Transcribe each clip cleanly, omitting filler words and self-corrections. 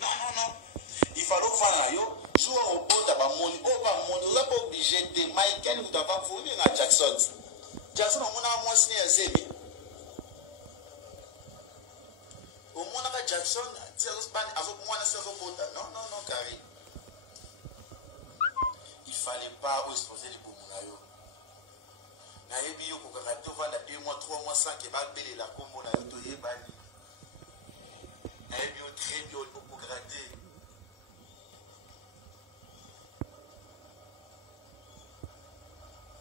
Non, non, non. Il fallait faire yo. Soit au bord de Bamoni, on n'a pas obligé de Michael ou d'avoir fourni à Jackson. Jackson, on a moins signé à Zémi. Au moins, avec Jackson, non, non, non, Carré. Il fallait pas exposer les Bomunayo. Nayebi yo kokaka to vanda 2 mois, 3 mois sans que va belle la combo na yo to yebani. Nayebi yo très bien au gratter.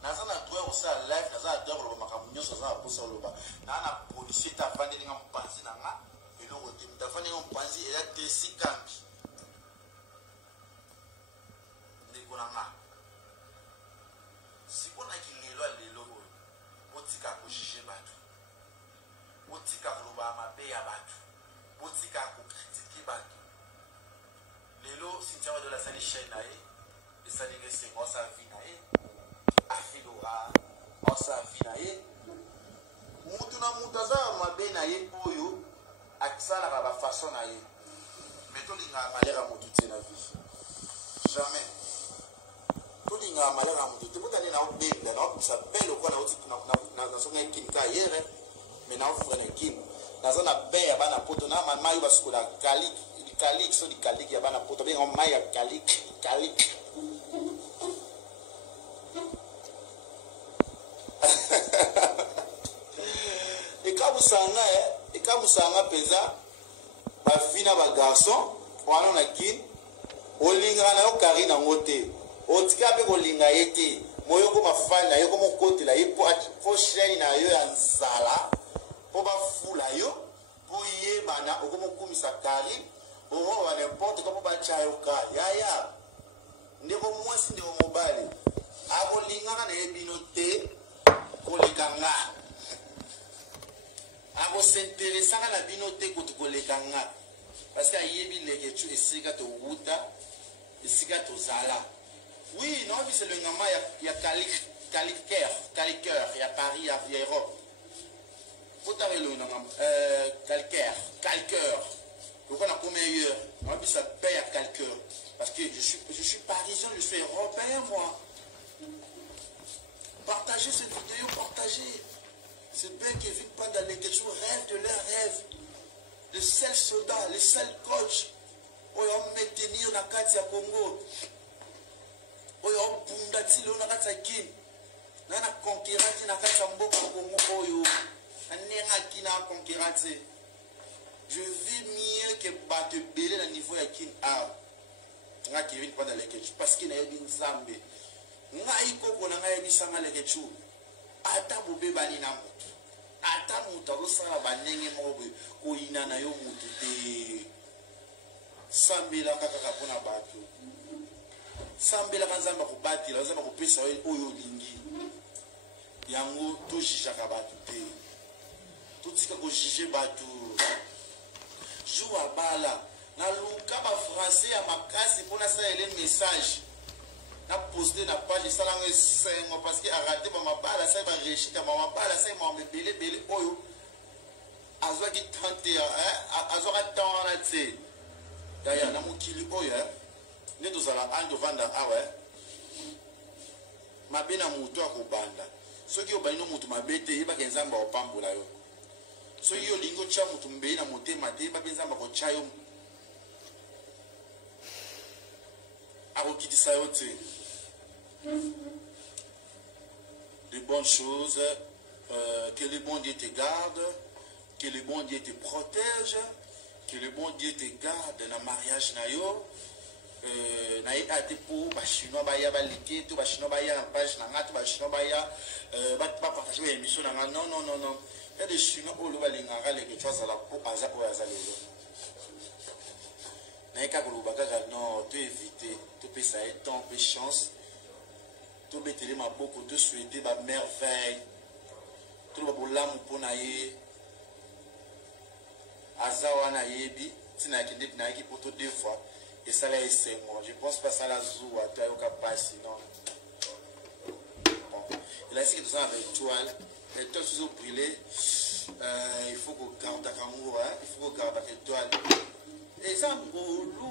Naza na droit aussi à live, naza adore le makamunyo ça za posa loba. Na na producer ta vande nga mpanzi na nga. Et le côté ta vande nga mpanzi et la tesi kambi. Ndeko na nga. Si on a qui lelo lelo otika ko juger batu. Otika ko loba mabe ya batu. Otika ko critiquer batu. Lelo si tu as de la salle chaîne na e, et ça dit que c'est moi sa vie na e. Afilora osafina ye mutu na mutaza mabe na ye oyo akisala ka ba façon na ye mais to linga malera mutu tena vie jamais to linga malera mutu te mutani na obenda na sa belle ko na oti na songa kinka yere mais na ofrene kin na zona be ya bana poto na mama yo basukula kalik so di kalik ya bana poto be on maya kalik ikamusanga peza ba fina ba garçon wana na kin olinga na yo kari na ngote otika pe ko linga yete moyo ko mafana yo ko mokoti la ipo fo sheni na yo ya nzala po ba fula yo po ye bana ko mokumisa kari o wa n'importe comment ba chayo ka ya ndeko mwasi ndeko mobali abo linga na ebinote ko lekanga abo s'intéressant à la binote ko to lekanga parce que yebi leke tu esika to wuta esika to zala oui non c'est le ngama ya caliqueur ya Paris ya Europe puta le ngama calqueur donc on a comme meilleur non puis ça paye à calqueur parce que je suis parisien, je suis européen moi. Partagez cette vidéo, partagez. C'est bien qu'ils vivent pas dans les questions, rêvent de leur rêve. Le seul soldat, le seul coach. On va maintenir la carte à Congo. On va bundati le na carte Kin. Na conquérante na carte Mboko Congo oyo. Na qui na conquérante. Je vis mieux que battre belé dans niveau ya Kin A. Nga qui vient pas dans les questions parce qu'il y a une zambe. Nga iko na nga yebisanga les questions. Ata bobe bani na mutu. Ata mutu osala banenge moko ko ina na yo mutu te. Sambela kaka pona bato. Sambela kanzamba ko batila, nzamba ko pesa oyo lingi. Yango to jijaka bato te. Tutika ko jije bato. Joua bala na luka ba français ya makasi pona sa ele message. Na poster na page ça là c'est parce que a raté ma bala ça va réussir ma bala ça m'a belé oyo azwa ki tenter azwa temps na tse d'ailleurs na mukili oyo ne tozala ando vanda awe mabena mutu akobanda soki obalino mutu mabete yeba kenzamba opambola yo soki yo lingo cha mutu mbei na motema te ba benzamba ko chayo akokitisa yo te de bonnes choses, que le bon Dieu te garde, que le bon Dieu te protège, que le bon Dieu te garde dans le mariage nayo. Na ate pour ba chinois ba ya ba liké tout ba chinois ba ya page na ngatu ba chinois ba ya ba partager émission na non non non non. Il y a des chinois au ba lingara les que tu as la pour aza o aza lelo. Na ka ko ba ka non, tu éviter, tu peux ça être temps, peu chance. Tout mettre ma beaucoup de souhaiter ma merveille tout le bolam pour naïe azawa na yebi tina kinde na ki poto 2 fois et ça là c'est moi je pense pas ça la zou à toi au capable sinon bon il a dit que tout ça avec étoile l'étoile sous brûlé il faut qu'on garde à Kangourou il faut qu'on garde à l'étoile ezangolu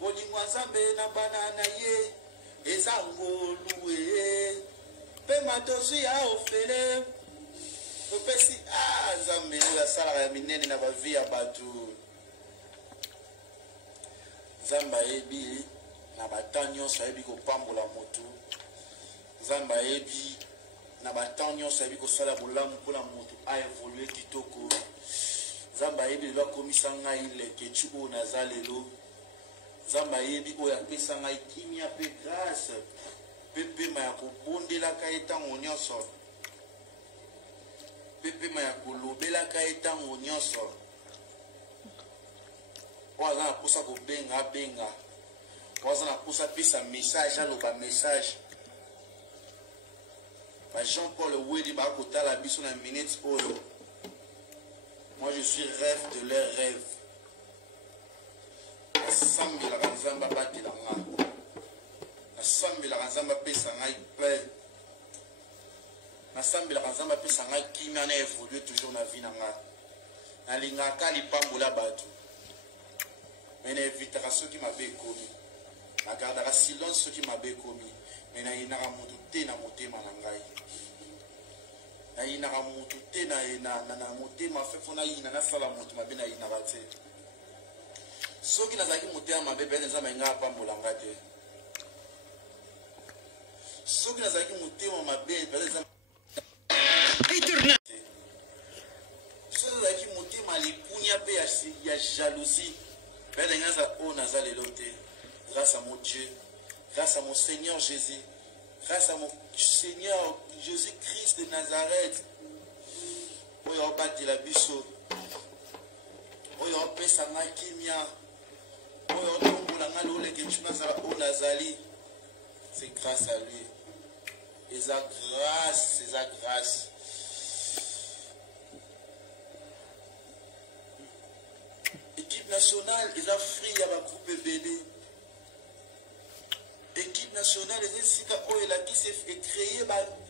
bolingo nzambe na bana na ye ezangolu pe matozi ya ofele opesi nzambe oyo asalaka ya minene na bavi ya bato nzambe ayebi na batemps nyonso ayebi kopambola motu nzambe ayebi na batemps nyonso ayebi kosala bolamu mpona motu aevolue kitoko nzambe ayebi lelo akomisa ngai leketu oyo naza lelo nzambe ayebi oyo apesa ngai kimia mpe grâce mpe pema ya kobondelaka ye ntango nyonso mpe pema ya kolobelaka ye ntango nyonso oyo aza na mposa kobenga abenga oyo aza na mposa apesa message aloba message ba Jean Paul Wedi bakotala biso na minute oyo moi je suis rêve de leur rêve nasambelaka nzambe abatela nga nasambelaka nzambe apesa ngai paix nasambelaka nzambe apesa ngai kimia na évolue toujours na vie na nga nalingaka lipambola bato me naevitaka soki mabe ekomi nagardaka silence soki mabe ekomi me nayinaka motu te na motema na ngai nayinaka motu te na motema fe mpo nayina nasala motu mabe nayinaka te soki nazalaki motema mabe pete nzambe ngai apambola nga te soki nazalaki motema mabe pete nzambe soki nazalaki motema lipunya mpe ya jalousie pete ngai aza oyo naza lelo te grâce à mon Dieu grâce à mon Seigneur Jésus grâce à mon Seigneur Jésus-Christ de Nazareth oyo abatela biso oyo apesa ngai kimia oyo atombola ngai loleke tu nazala oyo nazali c'est grâce à lui eza grâce équipe nationale eza free ya bagroupe ebele équipe nationale eza esika oyo elakisi ecréye bagroupe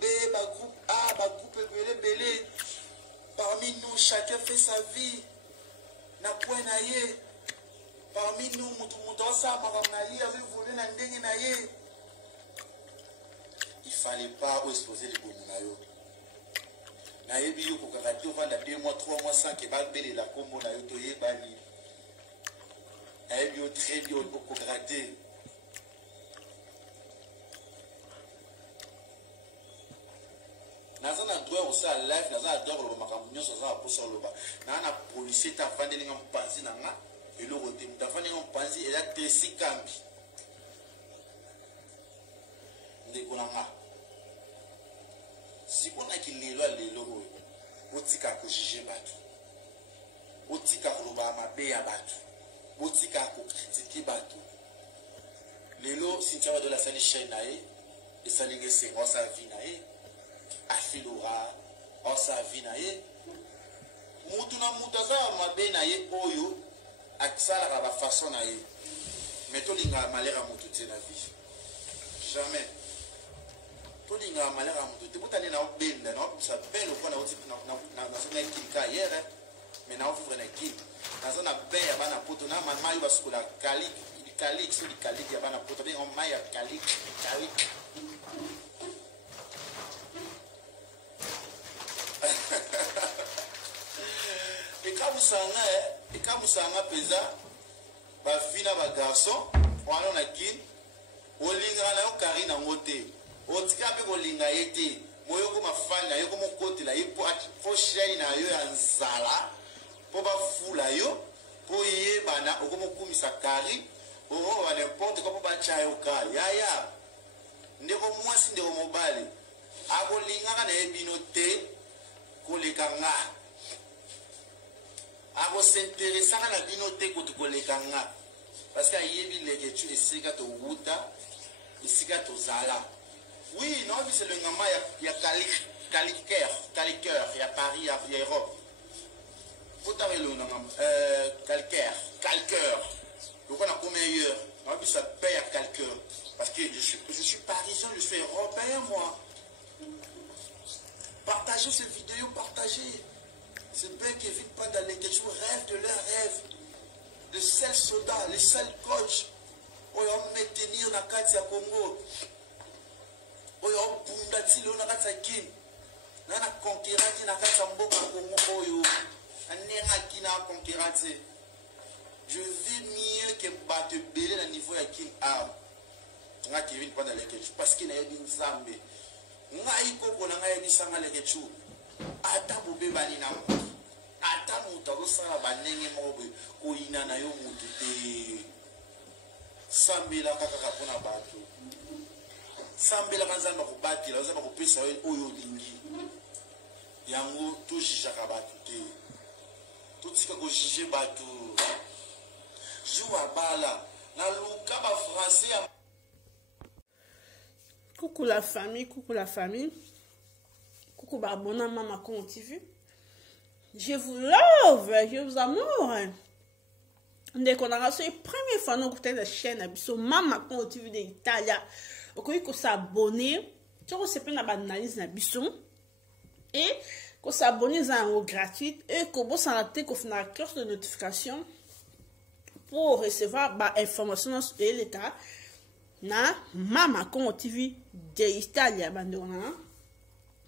B bagroupe A bagroupe ebele parmi nous chacun fait sa vie na point na ye parmi nous mutu asala makambo na ye azoévolue na ndenge na ye il fallait pas exposer libomo na yo nayebi yo kokaka te ovanda 2 mois 3 mois sans ke babelela nkombo na yo toyebani nayebi yo très bien okokaka te naza na droit kosala life naza na droit koloba makambo nyonso aza na mposa koloba naa na policier te avandelinga mopanzi na nga eloko te moto avandelinga mopanzi eza tresi kambi ndeko na nga siponaki lelo ya lelo oyo otika kojuge bato otika koloba mabe ya bato otika kokritike bato lelo Cynthia Badola asali chaine na ye esalinga esengo asala vi na ye afilora asala vi na ye mutu na mutu aza mabe na ye oyo asalaka bafason na ye me tolingaka malere ya mutu te na vie jamais tolingaka malere ya mutu te botali na obenda na obimisa bele okona nazo na ekili ka yere me na ovivre na ekili naza na be ya bana poto na mama oyo basukola kaliki so likaliki ya bana poto benga mai ya kaliki ekamusanga mpenza bafi na bagarson wana na kini olingaka na yo kari nango te otika mpe kolinga ye te moyoko mafani na yo komokotela ye po shai na yo ya nzala mpo bafula yo mpo yebana okomokumisa kari okoba nimporte kwa mpo batya yo ka yaya ndeko mwasi ndeko mobali akolingaka na ye bino te koleka nga akosinteresaka na bino te kutu koleka nga parce que ayebi leke tu esika towuta esika tozala oui naobisa elongama ya caliqueur ya Paris ya Europe otanga elongama calqueur lokona ko meilleur naobisa pe ya calqueur parce que je suis parisien, je suis européen moi. Partagez cette vidéo, partagez. C'est Ben Kevin Panda Leketchou rêvent de leur rêve. Le seul soldat, le seul coach, où ils vont maintenir dans le ya Congo. Où ils vont bundati le na kati ya Guinée. Na conquérant na kati ya mboka Congo oyo. Anenga kina conquérant. Je vis mieux que battre belé dans le niveau ya Guinée. Ah. Nga Kevin Panda Leketchou parce qu'il a eu une zambe. Nga ikoko na nga yebi sanga Leketchou. Ata bobebani na mo. Ata muta osala banenge moko ko ina na yo mutu te. Sambela kaka pona bato. Sambela kanzamba ko batila, ozamba ko pesa oyo lingi. Yango to jijaka bato te. To tika ko jije bato. Joua bala na luka ba français. Coucou la famille, coucou la famille. Coucou Barbona Mama Congo TV. Je vous love, je vous amour. Dès qu'on a reçu la première fois, nous écoutons la chaîne Mama Congo TV d'Italie. Vous pouvez s'abonner. Tu peux faire une analyse na biso. Et qu'on s'abonne à un gratuit. Et qu'on vous s'arrête qu'on fait la cloche de notification pour recevoir des informations sur l'État. Na Mama Congo TV d'Italie.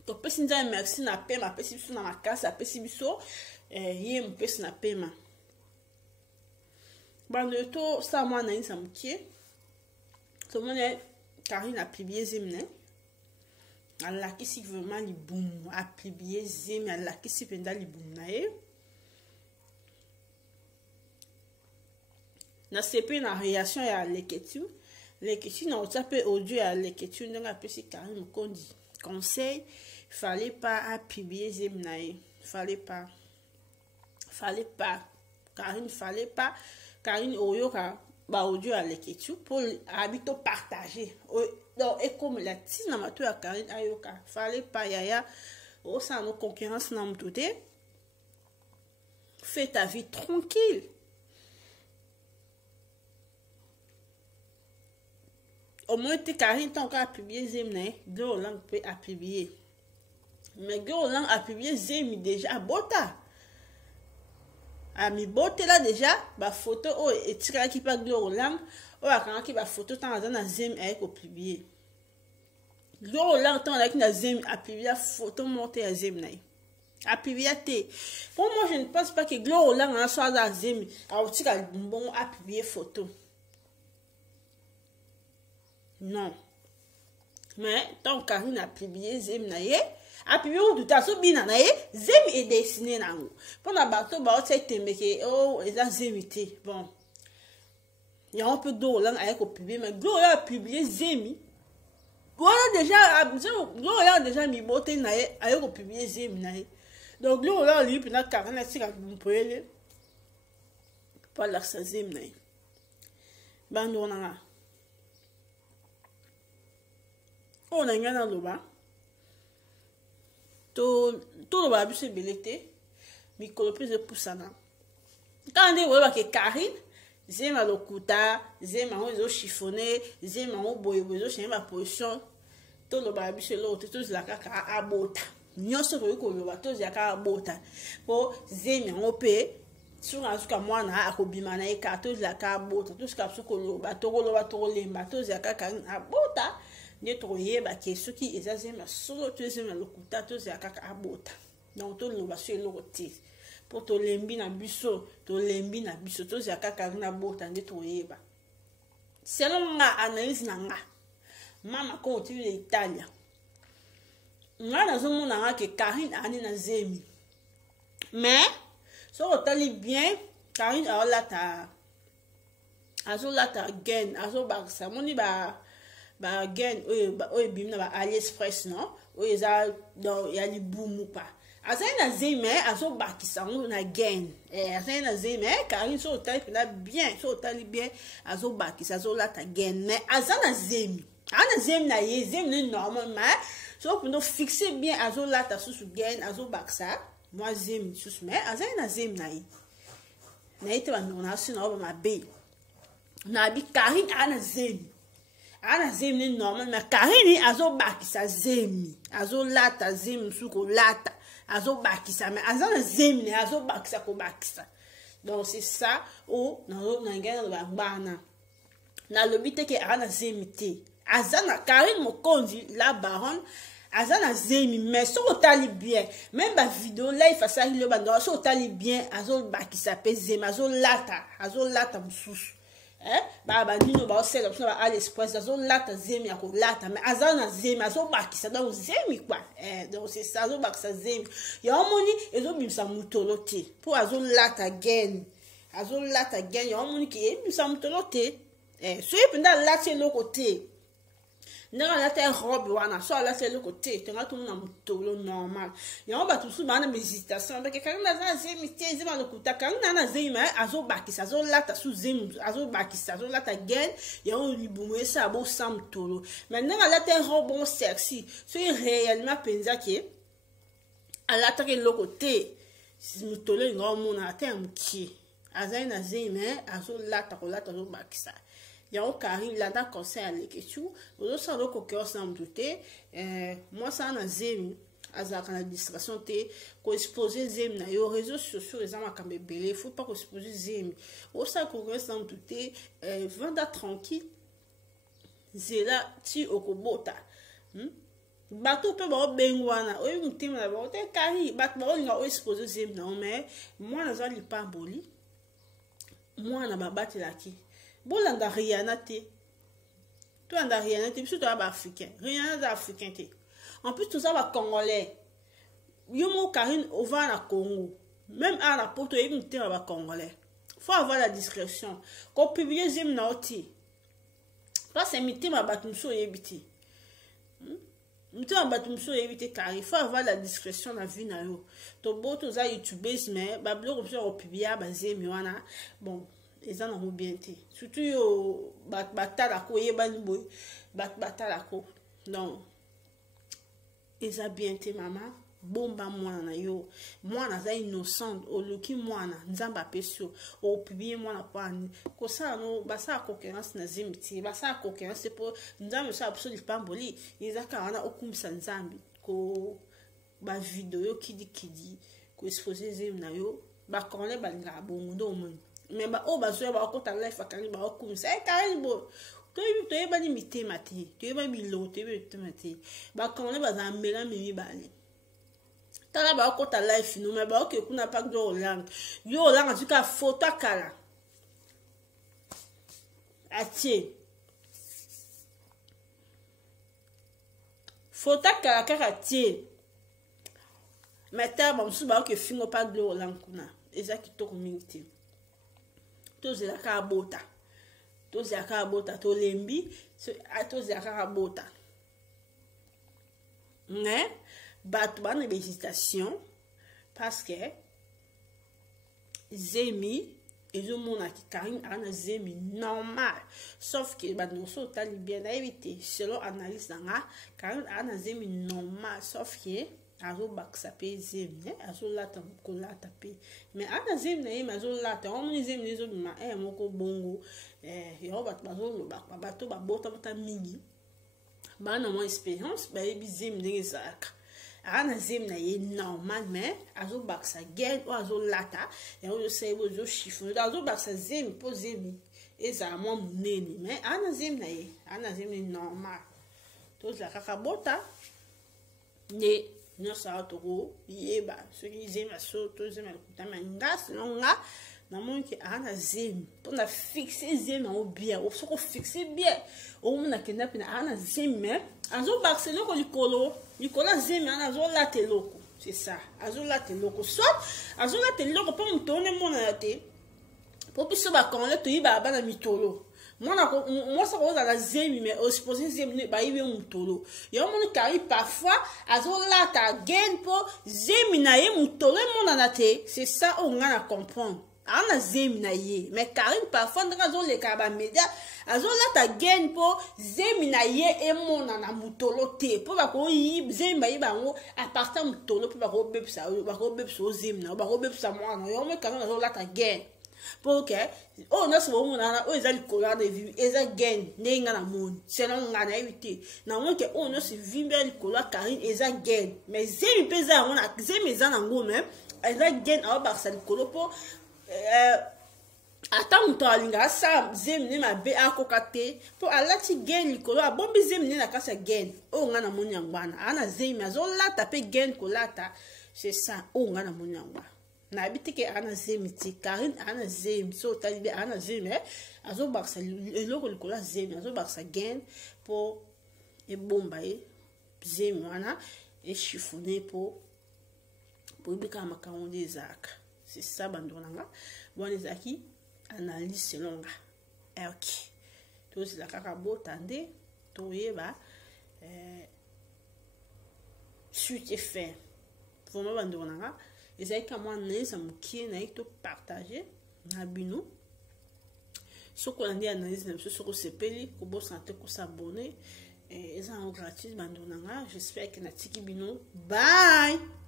To pesi nza merci na pema pesi biso na makasa pesi biso ye mpesi na pema bando to sa mwana nisa mukie to mona Karine a publié zemne ala kisi vraiment libum a publié zemne ala kisi penda libum na e na sepe na réaction ya Leketchou na otape audio ya Leketchou ndanga pesi Karine Mukondi conseil. Il fallait pas publier Zemnaï. Fallait pas. Karine, fallait pas. Karine Oyoka, ba audio à Leketchou pour habito partager. Donc, et comme la tina matou à Karine Ayoka. Fallait pas, yaya. Au sein de nos concurrences, n'a tout. Fais ta vie tranquille. Au moins, Karine, t'as encore publié Zemnaï. Deux langues peut publier. Mais Golan a publié Zemi déjà bota. A mi bote là déjà ba photo o etika ki pa Golan o akanga ki ba photo tan na Zemi a ko publier. Golan tan la ki na Zemi a publié photo montée à Zemi nai. A publié té. Pour moi je ne pense pas que Golan a soit dans Zemi a otika bon a publié photo. Non. Mais tant Karine a publié Zemi nai a publié ou tout à so bina na Zemi est dessiné na ngo pendant bateau ba o teme ke oh eza Zemi te bon il y a un peu d'eau là avec au publier mais Gloria a publié Zemi Gloria a déjà mis beauté na avec au publier Zemi na donc Gloria lui puis na Karine si ka mpele pas la Zemi na bando na on a ngana loba tout le babu se belete mikolo plus de poussana quand on voit que Karine zema lokuta zema on chiffonné zema on boyo changer ma position tout le babu se l'autre tout la kaka abota nyonso ko loba to zaka abota po zema on pe sur azuka mwana akobima na eka to la ka abota tout ce ka su ko loba to lemba to zaka Karine abota ne toyeba ke soki ezazema solo tozema lokuta tozaka abota donc to loba so eloti pour to lembi na biso tozaka Karine bota ne toyeba selon nga analyse na nga Mama Congo TV d'Italie nga nazomona nga ke Karine ani na Zemi mais so otali bien Karine azolata gain azobakisa moni ba gain oyo bimna ba AliExpress non oyo eza donc ya libumu pa azali na Zemi azo bakisa ngo na gain azali na Zemi Karine so otali pena bien so otali bien azo bakisa azo lata gain mais azana Zemi na ye Zemi ne normal mais so pour fixer bien azo lata sous gain azo bakisa moi Zemi sous mais azali na Zemi na ye na ite ba ndona sina oba mabe na bi Karine ana Zemi normal mais Karine azo bakisa Zemi azo lata Zemi suko lata azobakisa mais aza na zemi na azobakisa kobakisa. Donc c'est ça o na ngana ba bana na lobi te ke ana zemi te azana Karine Mokonzi la baronne azana zemi mais so otali bien même ba vidéo là il fa ça le bando so otali bien azobakisa pe zemi azolata mususu ba nino ba osela option ba AliExpress azolata zemi ya kolata mais azana zemi azobakisa donc zemi quoi donc c'est ça azobakisa zemi ya omoni ezobimisa mutolo te pour azolata gain ya omoni ki ebimisa mutolo te so ependa lati eloko te ndanga lata robe wana so lati eloko te tenga tout na mutolo normal ya on ba tout sous bana méditation parce que quand na zemi te zema lokuta quand na zemi azobakisa azolata sous zemi azobakisa azolata gain ya on libumu ça bo sam mutolo mais ndanga lata robe sexy so réellement penza ke alata ke eloko te mutolo ngomona atemki azai na zemi azolata kolata azobakisa ya o Karine landa conseil à l'équipe ozo sa loko ke osam douté moi ça na zemi azaka na distraction te ko exposer zemi na yo réseaux sociaux les amakambe belé faut pas ko exposer zemi o sa ko osam douté vanda tranquille zela ti okobota bato pe ba bengwana oyo mutima na ba te Karine bato ba nga o exposer zemi na mais moi na zali pa boli moi na babati laki bolanda Rihanna te to anda Rihanna te surtout ba africain Rihanna da africain te en plus tout ça ba congolais yomo Karine au va na Congo même à la poto et muté ba congolais faut avoir la discrétion ko publier zem na oti parce que muté ma batumso yebiti muté ma batumso yebiti car il faut avoir la discrétion na vie na yo to boto za youtubers mais ba blog option publier ba zem wana bon ils en ont bien été surtout yo batala ko yebani boy batala ko donc ils a bien été maman bomba mwana yo mwana za innocent oluki mwana nzamba pesio o publier mwana pani ko ça no basa concurrence na zimiti basa concurrence pour nzambe ça absolument pamboli izaka wana okumisa nzambi ko ba video kidi ko exposer zim na yo ba konle ba nga bongo ndo mo mais ba o ba so ba ko ta life akani ba okumisa Karine bo to yeba ni mitema te to yeba bilo te mitema te ba konle ba za mbela mimi bali tala ba ko ta life no mais ba o ke kuna pa do lang yo lang atuka photo kala atie photo kala kaka tie mais ta ba msu ba o ke fingo pa do lang kuna ezaki to community tozi la ka bota to lembi tozi la ka bota mais bato bana hésitation parce que zemi ezomona ki Karine ana zemi normal sauf que ba no so tali bien à éviter selon analyse nga Karine ana zemi normal sauf que azobakisa pe zemi azolata kolata pe mais ana zemi na ye azolata omoni zemi ezobima moko bongo yo bato bazoloba bato babota mingi bana mo expérience ba yebi zemi ndenge ezalaka ana zemi na ye normal mais azobakisa gain o azolata yango yosebo zo chiffon azobakisa zemi po zemi ezala mwa monene mais ana zemi normal tozala kaka bota ne nyonso awa toko yeba soki zemi aso to zemi alokutama ngasi nonga namoni ke ana zemi mpona fixe zemi yango bien soko fixe bien omona kenda pena ana zemi me azobakisa eloko likolo zemi ana azolata eloko c'est ça azolata eloko soit azolata eloko mpo moto one monana te po biso bakongole toyibaka bana mitolo mwasa kozala zemi mais osupposé zemi bayibe mutolo yo moni Karine parfois azolata gain po zemi na ye mutolo emonana te c'est ça o nga na comprendre ana zemi na ye mais Karine parfois ndenge azoleka bamedia azolata gain po zemi na ye emonana mutolo te po bakoyiba zemi bayiba yango apartir ya mutolo mpo bakobebisa o zemi na bakobebisa mwana yo mo Karine azolata gain pour que oh non c'est bon na oh ils ont colère de vivre ils ont gain n'enga na monde c'est non nga na éviter na moi que oh non c'est vivre le colère Karine ils ont gain mais zemi pesa on a zemi za na ngome ils ont gain à barça le colo pour ata muto alinga sa zemi ne ma be akokate pour alati gain likolo abombi zemi ne na kasa gain oh nga na moni yangwana ana zemi azolata pe gain kolata c'est ça oh nga na moni yangwa na habite ke ana zemi ti Karine ana zemi so talibe ana zemi azo baksa eloko likola zemi azo baksa gain pour e bomba e zemi wana e chiffonner pour bika makambo des arcs c'est ça bandonanga bon les aki analyse selon nga ok to c'est la kaka botande to yeba suite et fin vraiment bandonanga ezali ka mwa analyse ya mokie na ye to partage na bino soki olandi analyse na biso soki osepeli kobosana te kosabone eza yango gratuit bandonanga j'espère ke natiki bino bye.